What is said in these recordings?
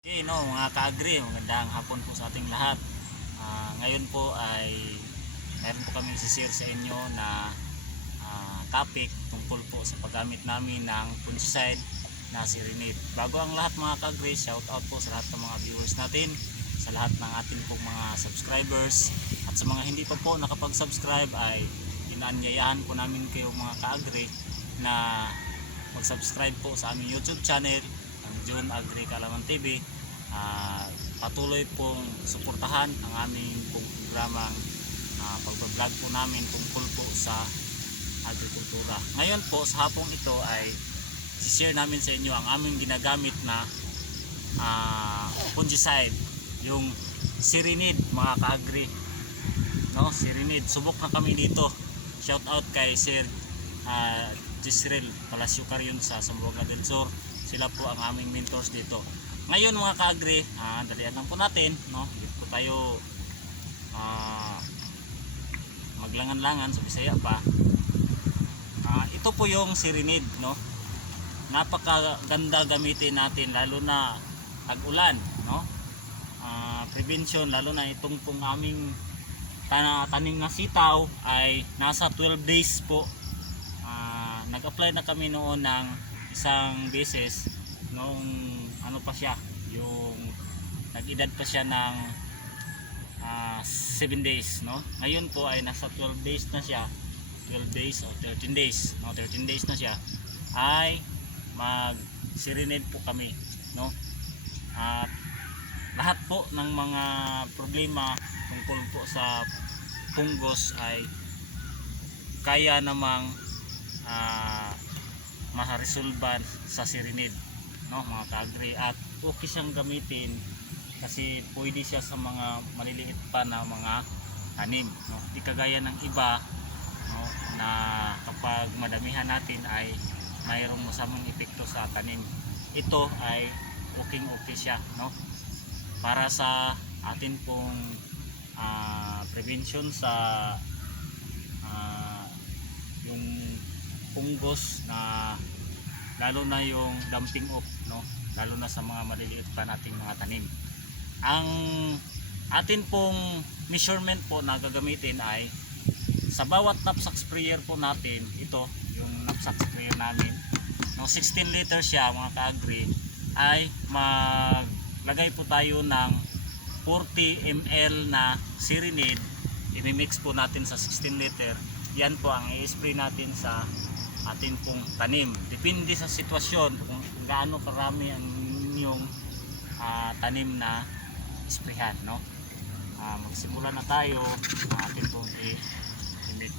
Okay, no, mga ka-agree, magandang hapon po sa ating lahat. Ah, ngayon po ay meron po kami share sa inyo na ah, topic tungkol po sa paggamit namin ng fungicide na si Renate. Bago ang lahat mga ka-agree, shout out po sa lahat ng mga viewers natin, sa lahat ng ating pong mga subscribers, at sa mga hindi pa po nakapag-subscribe ay inaanyayahan po namin kayo mga ka-agree na mag-subscribe po sa aming YouTube channel June Agri Kalaman TV Ah, patuloy pong suportahan ang aming pong programang uh, pagbablog po namin tungkol po sa agrikultura. Ngayon po sa hapong ito ay share namin sa inyo ang aming ginagamit na ah, fungicide yung Sirinid mga ka-agri. No Sirinid. Subok na kami dito. Shout out kay Sir uh, Jisrel Palacio Carion sa Sambuanga del Sur sila po ang aming mentors dito. Ngayon mga ka-agri ah, dalian lang po natin no? Dito po tayo ah, maglangan-langan sa Bisaya pa. Ah, ito po yung Sirinid no? Napakaganda gamitin natin lalo na tag-ulan no? Ah, prevention lalo na itong pong aming tanim na sitaw ay nasa 12 days po. Ah, nag-apply na kami noon ng isang beses noong ano pa siya yung nag-edad pa siya ng 7 days no? Ngayon po ay nasa 12 days na siya. 12 days o 13 days no? 13 days na siya. Ay mag serenade po kami no? At lahat po ng mga problema tungkol po sa punggos ay kaya namang ah, maresolban sa Serenade no mga ka-agri at okay siyang gamitin kasi pwede siya sa mga maliliit pa na mga tanim no. Di kagaya ng iba no na kapag madamihan natin ay mayroong masamang epekto sa tanim. Ito ay okay okay siya no. Para sa atin pong ah, prevention sa ah, yung punggos na lalo na yung dumping off no? Lalo na sa mga maliliit pa nating mga tanim. Ang atin pong measurement po na gagamitin ay sa bawat knapsack sprayer po natin ito yung knapsack sprayer namin no 16 liters siya mga ka-agri ay maglagay po tayo ng 40 ml na Sirinade i-mix po natin sa 16 liter. Yan po ang i-spray natin sa atin pong tanim. Depende sa sitwasyon kung gaano karami ang inyong ah, tanim na isprehan no? Ah, magsimula na tayo ang atin pong i-mix.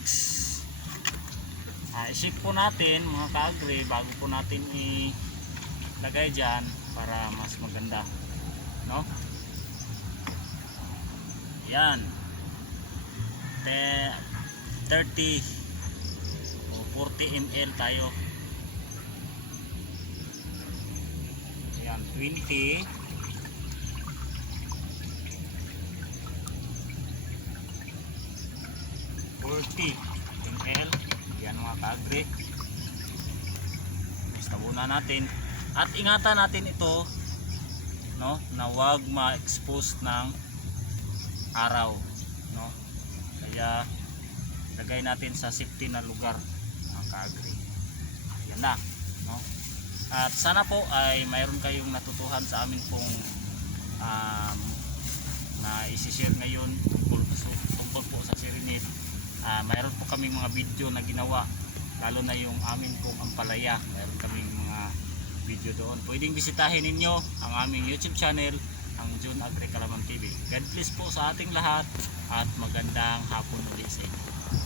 Ah, isip po natin mga ka-agri bago po natin ilagay dyan para mas maganda no? Yan Te 30 o 40 ml tayo. Yan 20 40 ml yan mga ka-agri. Basta muna natin. At ingatan natin ito no na wag ma-expose ng araw no. Kaya lagay natin sa safety na lugar ka-agri yan na no? At sana po ay mayroon kayong natutuhan sa amin pong um, na isi-share ngayon tungkol, tungkol po sa Serenade Ah, mayroon po kaming mga video na ginawa lalo na yung amin pong ampalaya. Mayroon kaming mga video doon. Pwedeng bisitahin ninyo ang aming youtube channel ang June Agri Kalaman TV God bless po sa ating lahat at magandang hapon ulit sa inyo